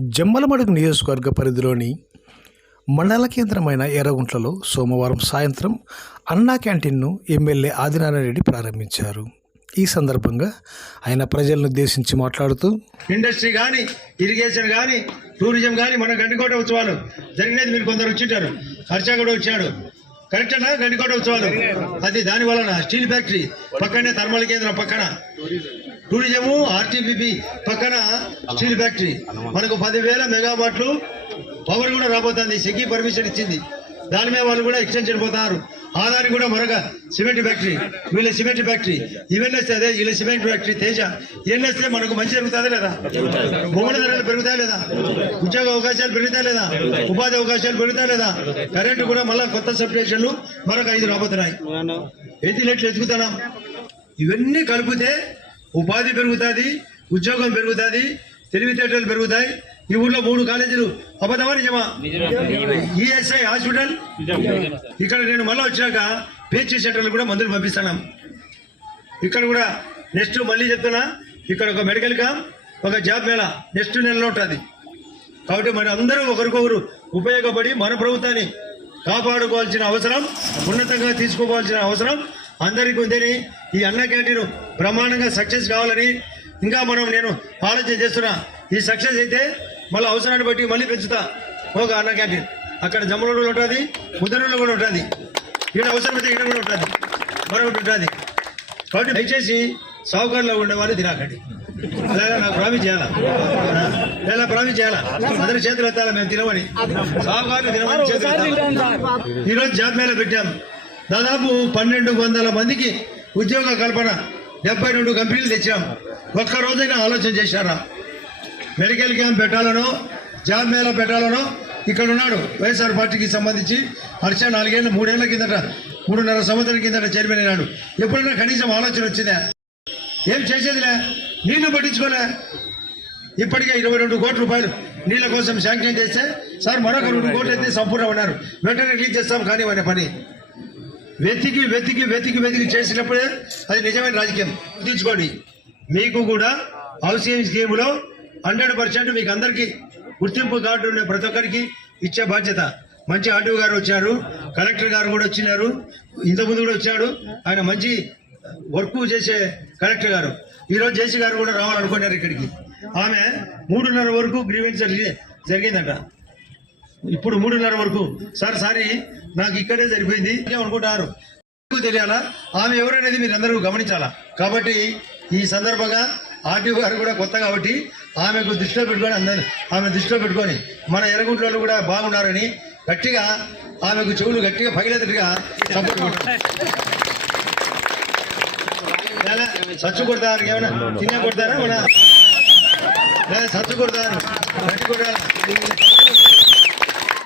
జమ్మలమడుగు నియోజకవర్గ పరిధిలోని మండల కేంద్రమైన ఎర్రగుంట్లలో సోమవారం సాయంత్రం అన్నా క్యాంటీన్ను ఎమ్మెల్యే ఆదినారాయణ రెడ్డి ప్రారంభించారు. ఈ సందర్భంగా ఆయన ప్రజలను ఉద్దేశించి మాట్లాడుతూ ఇండస్ట్రీ కానీ ఇరిగేషన్ కానీ టూరిజం కానీ మన గండికోట ఉత్సవాలు జరిగినది మీరు కొందరు వచ్చింటారు. హర్ష కూడా వచ్చాడు. కరెక్టేనా గండికోట ఉత్సవాలు. అది దాని వలన స్టీల్ ఫ్యాక్టరీ పక్కనే థర్మల్ కేంద్రం పక్కన. టూరిజము ఆర్టీపీపీ పక్కన స్టీల్ ఫ్యాక్టరీ. మనకు పదివేల మెగావాట్లు పవర్ కూడా రాబోతుంది. సెకి పర్మిషన్ ఇచ్చింది. దాని మీద వాళ్ళు కూడా ఎక్స్టెన్షన్ పోతున్నారు ఆదాని కూడా మరొక సిమెంట్ ఫ్యాక్టరీ. వీళ్ళ సిమెంట్ ఫ్యాక్టరీ. ఇవన్నీ వస్తే అదే వీళ్ళ సిమెంట్ ఫ్యాక్టరీ. తేజ ఇవన్నీ వస్తే మనకు మంచి జరుగుతుందా లేదా? భూముల ధరలు పెరుగుతాయి లేదా? ఉద్యోగ అవకాశాలు పెరుగుతాయి లేదా? ఉపాధి అవకాశాలు పెరుగుతాయి లేదా? కరెంటు కూడా మళ్ళీ కొత్త సబ్స్టేషన్లు మరొక ఐదు రాబోతున్నాయి. ఎత్తి లెట్లు ఎత్తుకుతున్నాం ఇవన్నీ కలిపితే ఉపాధి పెరుగుతుంది ఉద్యోగం పెరుగుతుంది తెలివితేటలు పెరుగుతాయి. ఈ ఊర్లో మూడు కాలేజీలు. అబద్ధమా నిజమా? ESI hospital. ఇక్కడ నేను మళ్ళీ వచ్చాక పిహెచ్సి సెంటర్లు కూడా మందులు పంపిస్తున్నాం ఇక్కడ కూడా నెక్స్ట్ మళ్ళీ చెప్తున్నా ఇక్కడ ఒక మెడికల్ క్యాంప్ ఒక జాబ్ మేళ నెక్స్ట్ నెలలో ఉంటుంది. కాబట్టి మరి అందరూ ఒకరికొకరు ఉపయోగపడి మన ప్రభుత్వాన్ని కాపాడుకోవాల్సిన అవసరం ఉన్నతంగా తీసుకోవాల్సిన అవసరం అందరికీ ఉందని ఈ అన్న క్యాంటీన్ బ్రహ్మాండంగా సక్సెస్ కావాలని ఇంకా మనం నేను ఆలోచన చేస్తున్నా. ఈ సక్సెస్ అయితే మళ్ళీ అవసరాన్ని బట్టి మళ్ళీ పెంచుతా. ఒక అన్న క్యాంటీన్. అక్కడ జమ్మలలో ఉంటుంది ముద్దనలో కూడా ఉంటుంది. ఈడ అవసరమైతే ఈడ కూడా ఉంటుంది. మరొకటి ఉంటుంది. కాబట్టి దయచేసి సావుకారులో ఉండే వాళ్ళు తినాకండి అలాగే నాకు ప్రామిస్ చేయాలా? ఎలా ప్రామిస్ చేయాలా? అందరి చేతులు ఎత్తాలా? మేము తినమని. సావుకారులు తినమని. ఈరోజు జాబ్ మేళ పెట్టాం. దాదాపు పన్నెండు వందల మందికి ఉద్యోగ కల్పన డెబ్బై రెండు కంపెనీలు తెచ్చాం. ఒక్క రోజైనా ఆలోచన చేశారా? మెడికల్ క్యాంప్ పెట్టాలనో జాబ్ మేళ పెట్టాలనో ఇక్కడ ఉన్నాడు వైఎస్ఆర్ పార్టీకి సంబంధించి. హర్ష నాలుగేళ్ళ మూడేళ్ళ కిందట మూడున్నర సంవత్సరం కిందట చైర్మన్ అయినాడు. ఎప్పుడైనా కనీసం ఆలోచన వచ్చిందా? ఏం చేసేదిలే? నీళ్ళు పట్టించుకోలే. ఇప్పటికే ఇరవై రెండు కోట్ల రూపాయలు నీళ్ళ కోసం శాంక్షన్ చేస్తే సార్ మరొక రెండు కోట్లు అయితే సంపూర్ణ ఉన్నారు. వెంటనే రిలీజ్ చేస్తాం కానీ అనే పని. వెతికి వెతికి వెతికి వెతికి చేసినప్పుడే అది నిజమైన రాజకీయం. గుర్తించుకోండి మీకు కూడా హౌసింగ్ స్కీమ్లో హండ్రెడ్ పర్సెంట్ మీకు అందరికీ గుర్తింపు కార్డు ఉండే ప్రతి ఒక్కరికి ఇచ్చే బాధ్యత. మంచి ఆర్టీఓ గారు వచ్చారు కలెక్టర్ గారు కూడా వచ్చినారు ఇంతకుముందు కూడా వచ్చాడు ఆయన మంచి వర్క్ చేసే కలెక్టర్ గారు. ఈరోజు జేసీ గారు కూడా రావాలనుకున్నారు ఇక్కడికి. ఆమె మూడున్నర వరకు గ్రీవెన్స్ జరిగిందంట. ఇప్పుడు మూడున్నర వరకు. సార్ సారీ నాకు ఇక్కడే సరిపోయింది. అనుకుంటారు. తెలియాలా? ఆమె ఎవరనేది మీరు అందరూ గమనించాలా? కాబట్టి ఈ సందర్భంగా ఆర్టీఓ గారు కూడా కొత్త కాబట్టి ఆమెకు దృష్టిలో పెట్టుకొని అందరు ఆమె దృష్టిలో పెట్టుకొని మన ఎర్రగుంట్లో కూడా బాగున్నారని గట్టిగా ఆమెకు చెవులు గట్టిగా పగిలేదట్టుగా సపోర్ట్ సచ్చు కొడతారు ఏమైనా తిన్న కొడతారా? మన సచ్చు కొడతారు? గట్టి కొట్టాలి?